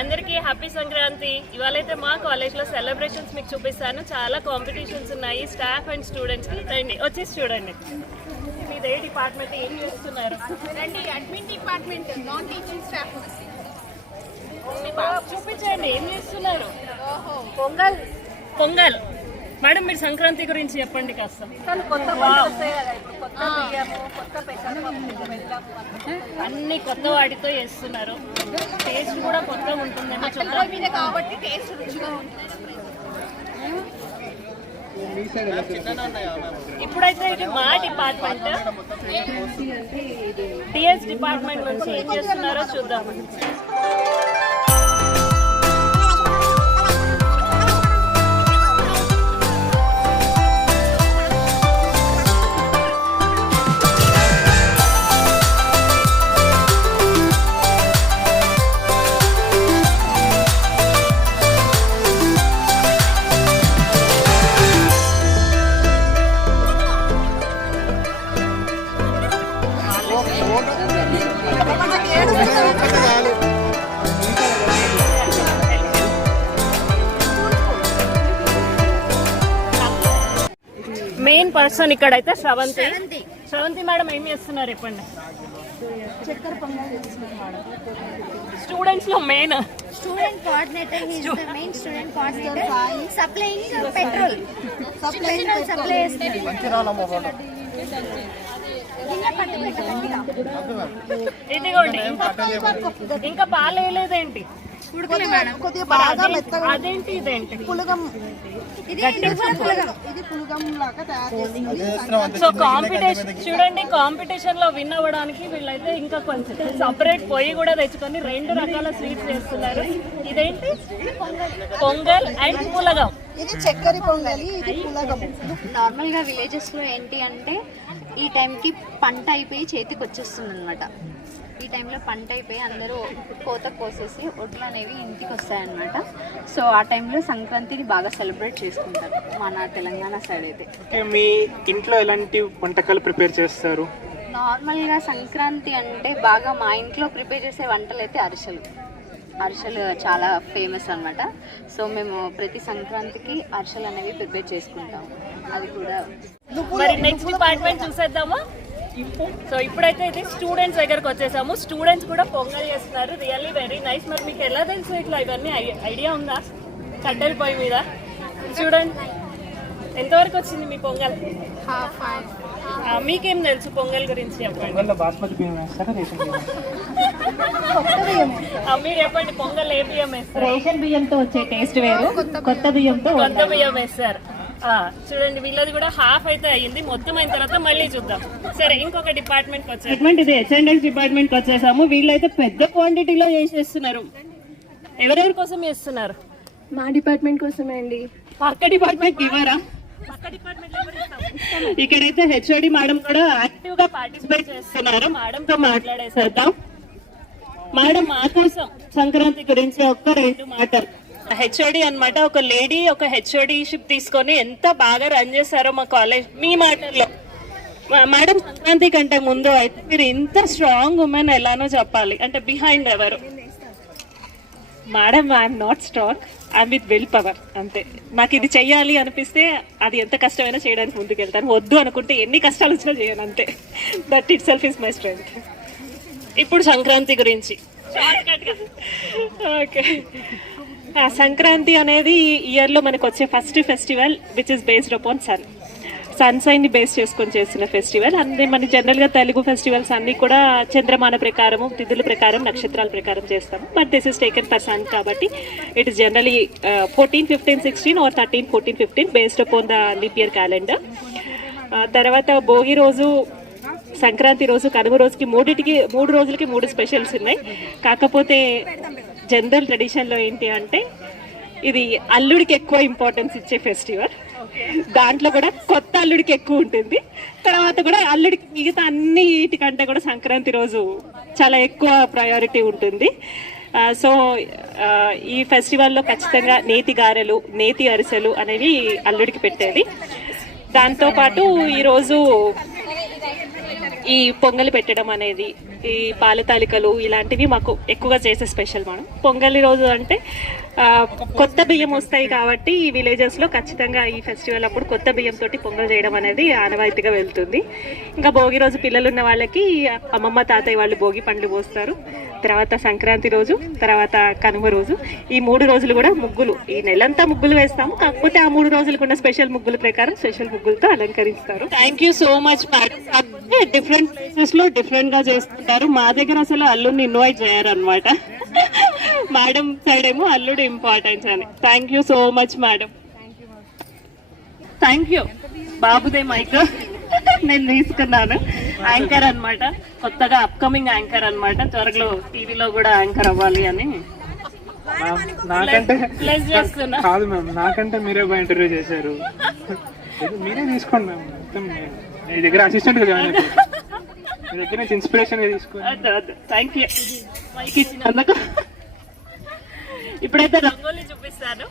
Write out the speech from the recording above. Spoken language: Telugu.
అందరికీ హ్యాపీ సంక్రాంతి. ఇవాళైతే మా కాలేజ్లో సెలబ్రేషన్స్ మీకు చూపిస్తాను. చాలా కాంపిటీషన్స్ ఉన్నాయి. స్టాఫ్ అండ్ స్టూడెంట్స్కి రండి వచ్చేసి చూడండి. మీదే డిపార్ట్మెంట్ ఏం చేస్తున్నారు? రండి admin department non teaching staff చూపించండి ఏం చేస్తున్నారు? పొంగల్ పొంగల్. మేడం మీరు సంక్రాంతి గురించి చెప్పండి కాస్త. వావ్. అన్ని కొత్త వాటితో చేస్తున్నారు. టేస్ట్ కూడా కొత్తగా మీద కాబట్టి టేస్ట్ రుచిగా ఉంటుంది. ఇప్పుడైతే ఇది మా డిపార్ట్మెంట్. టిఎస్ డిపార్ట్మెంట్ నుంచి ఏం చేస్తున్నారో చూద్దాం. పర్సన్ ఇక్కడ అయితే శ్రవంతి శ్రవంతి మేడం ఏమి చేస్తున్నారు ఇప్పుడు స్టూడెంట్స్లో main student coordinator main student coordinator supply petrol supply supply ఇదిగోండి ఇంకా పాలేదేంటి కొద్దిగా బాగా అదే- మెత్తగా అదేంటి ఇదేంటి? పులగం. ఇది ఇది పులగం లాగా తయారు చేసింది సో కాంపిటీషన్ చూడండి కాంపిటీషన్లో విన్ అవ్వడానికి వీళ్ళైతే ఇంకా కొంచెం సపరేట్ పొయ్యి కూడా తెచ్చుకొని రెండు రకాల స్వీట్స్ చేస్తున్నారు. ఇదేంటి? పొంగల్ అండ్ పులగం. ఇది చక్కెర పొంగలి ఇది పులగం. నార్మల్గా విలేజెస్లో ఏంటి అంటే ఈ టైంకి పంట అయిపోయి చేతికి వచ్చేస్తుంది అనమాట ఈ టైంలో పంట అయిపోయి అందరూ కోత కోసేసి ఒడ్లు అనేవి ఇంటికి వస్తాయన్నమాట. సో ఆ టైంలో సంక్రాంతిని బాగా సెలబ్రేట్ చేసుకుంటారు మన తెలంగాణ సైడ్ అయితే. ఓకే మీ ఇంట్లో ఎలాంటి వంటకాలు ప్రిపేర్ చేస్తారు? నార్మల్గా సంక్రాంతి అంటే బాగా మా ఇంట్లో ప్రిపేర్ చేసే వంటలు అయితే అరిసెలు. అరిసెలు చాలా ఫేమస్ అన్నమాట. సో మేము ప్రతి సంక్రాంతికి అరిసెలు అనేవి ప్రిపేర్ చేసుకుంటాం అది కూడా మరి నెక్స్ట్ డిపార్ట్మెంట్ చూసేద్దామా? సో ఇప్పుడైతే ఇది స్టూడెంట్స్ దగ్గరకు వచ్చేసాము. స్టూడెంట్స్ కూడా పొంగల్ చేస్తున్నారు. రియల్లీ వెరీ నైస్ మరి మీకు ఎలా తెలుసు ఇట్లా ఇవన్నీ ఐ- ఐడియా ఉందా? కట్టెల పొయ్యి మీద. చూడండి ఎంతవరకు వచ్చింది మీ పొంగల్? మీకేం తెలుసు పొంగల్ గురించి చెప్పండి. పొంగల్లో బాస్మతి బియ్యం వేస్తారా రేషన్ బియ్యం ఆ, మీరు చెప్పండి పొంగల్ ఏ బియ్యం వేస్తారు? రేషన్ బియ్యంతో వచ్చే టేస్ట్ వేరు కొత్త బియ్యంతో కొత్త బియ్యం వేస్తారు. చూడండి వీళ్ళది కూడా హాఫ్ అయితే అయ్యింది. మొత్తం అయిన తర్వాత మళ్ళీ చూద్దాం. సరే ఇంకొక డిపార్ట్మెంట్కి ఇది హెచ్ఎండ్ఎస్ డిపార్ట్మెంట్కి వచ్చేసాము. వీళ్ళైతే పెద్ద క్వాంటిటీలో చేసేస్తున్నారు. ఎవరెవరి కోసం చేస్తున్నారు? మా డిపార్ట్మెంట్ కోసమే అండి. పక్క డిపార్ట్మెంట్ ఇవ్వరా? ఇక్కడైతే హెచ్ఓడి మేడం కూడా యాక్టివ్గా పార్టిసిపేట్ చేస్తున్నారు. మేడం తో మాట్లాడేసేద్దాం. మేడం మా కోసం సంక్రాంతి గురించి ఒక్క రెండు మాటలు. హెచ్ఓడి అన్నమాట. ఒక లేడీ ఒక హెచ్ఓడి షిప్ తీసుకొని ఎంత బాగా రన్ చేశారో మా కాలేజ్ మీ మాటల్లో. మేడం సంక్రాంతి కంటే ముందు అయితే మీరు ఇంత స్ట్రాంగ్ ఉమెన్ ఎలానో చెప్పాలి. అంటే బిహైండ్ ఎవరు? Madam I'm not strong. I'm with will power అంతే. నాకు ఇది చెయ్యాలి అనిపిస్తే అది ఎంత కష్టమైనా చేయడానికి ముందుకు వెళ్తాను వద్దు అనుకుంటే ఎన్ని కష్టాలు వచ్చినా చేయను అంతే. That itself is my strength ఇప్పుడు సంక్రాంతి గురించి. ఓకే సంక్రాంతి అనేది ఈ ఇయర్లో మనకు వచ్చే first festival which is based upon sun సన్సైన్ని base చేసుకొని చేసిన ఫెస్టివల్ అన్ని మన జనరల్గా తెలుగు ఫెస్టివల్స్ అన్నీ కూడా చంద్రమాన ప్రకారము తిథుల ప్రకారం నక్షత్రాల ప్రకారం చేస్తాము. But this is taken per sun కాబట్టి it is generally fourteen fifteen sixteen or thirteen fourteen fifteen based upon the leap year calendar తర్వాత భోగి రోజు సంక్రాంతి రోజు కనుమ రోజుకి మూడింటికి మూడు రోజులకి మూడు స్పెషల్స్ ఉన్నాయి. కాకపోతే జనరల్ ట్రెడిషన్లో ఏంటి అంటే ఇది అల్లుడికి ఎక్కువ ఇంపార్టెన్స్ ఇచ్చే ఫెస్టివల్ దాంట్లో కూడా కొత్త అల్లుడికి ఎక్కువ ఉంటుంది. తర్వాత కూడా అల్లుడికి మిగతా అన్ని వీటికంటే కూడా సంక్రాంతి రోజు చాలా ఎక్కువ ప్రయారిటీ ఉంటుంది. సో ఈ ఫెస్టివల్లో ఖచ్చితంగా నేతి గారెలు నేతి అరిసెలు అనేవి అల్లుడికి పెట్టేది. దాంతోపాటు ఈరోజు ఈ పొంగలి పెట్టడం అనేది ఈ పాల తాలికలు ఇలాంటివి మాకు ఎక్కువగా చేసే స్పెషల్ మనం పొంగలి రోజు అంటే కొత్త బియ్యం వస్తాయి కాబట్టి ఈ విలేజెస్లో ఖచ్చితంగా ఈ ఫెస్టివల్ అప్పుడు కొత్త బియ్యం తోటి పొంగల్ చేయడం అనేది ఆనవాయితీగా వెళ్తుంది. ఇంకా భోగి రోజు పిల్లలు ఉన్న వాళ్ళకి అమ్మమ్మ తాతయ్య వాళ్ళు భోగి పండ్లు పోస్తారు. తర్వాత సంక్రాంతి రోజు తర్వాత కనుమ రోజు. ఈ మూడు రోజులు కూడా ముగ్గులు. ఈ నెలంతా ముగ్గులు వేస్తాము. కాకపోతే ఆ మూడు రోజులకు ఉన్న స్పెషల్ ముగ్గుల ప్రకారం స్పెషల్ ముగ్గులతో అలంకరిస్తారు. Thank you so much different ప్లేసెస్లో డిఫరెంట్గా చేస్తుంటారు మా దగ్గర అసలు అల్లుడిని ఇన్వైట్ చేయరన్నమాట. మేడం సైడ్ ఏమో అల్లుడు ఇంపార్టెన్స్ అని. Thank you so much madam. Thank you బాబుదే mic నేను తీసుకున్నాను. యాంకర్ అన్నమాట. కొత్తగా అప్కమింగ్ యాంకర్ అన్నమాట. త్వరలో టీవీలో కూడా యాంకర్ అవ్వాలి అని. నాకంటే కాదు మ్యామ్ నాకంటే మీరే బాగా ఇంటర్వ్యూ చేశారు. మీరే తీసుకోండి మ్యామ్ మొత్తం మీ- దగ్గర అసిస్టెంట్ జాయిన్ అయిపోయి మీ దగ్గర నుంచి ఇన్స్పిరేషన్ తీసుకోండి థ్యాంక్ యూ మైక్ ఇచ్చినందుకు ఇప్పుడైతే రంగోలీ చూపిస్తాను.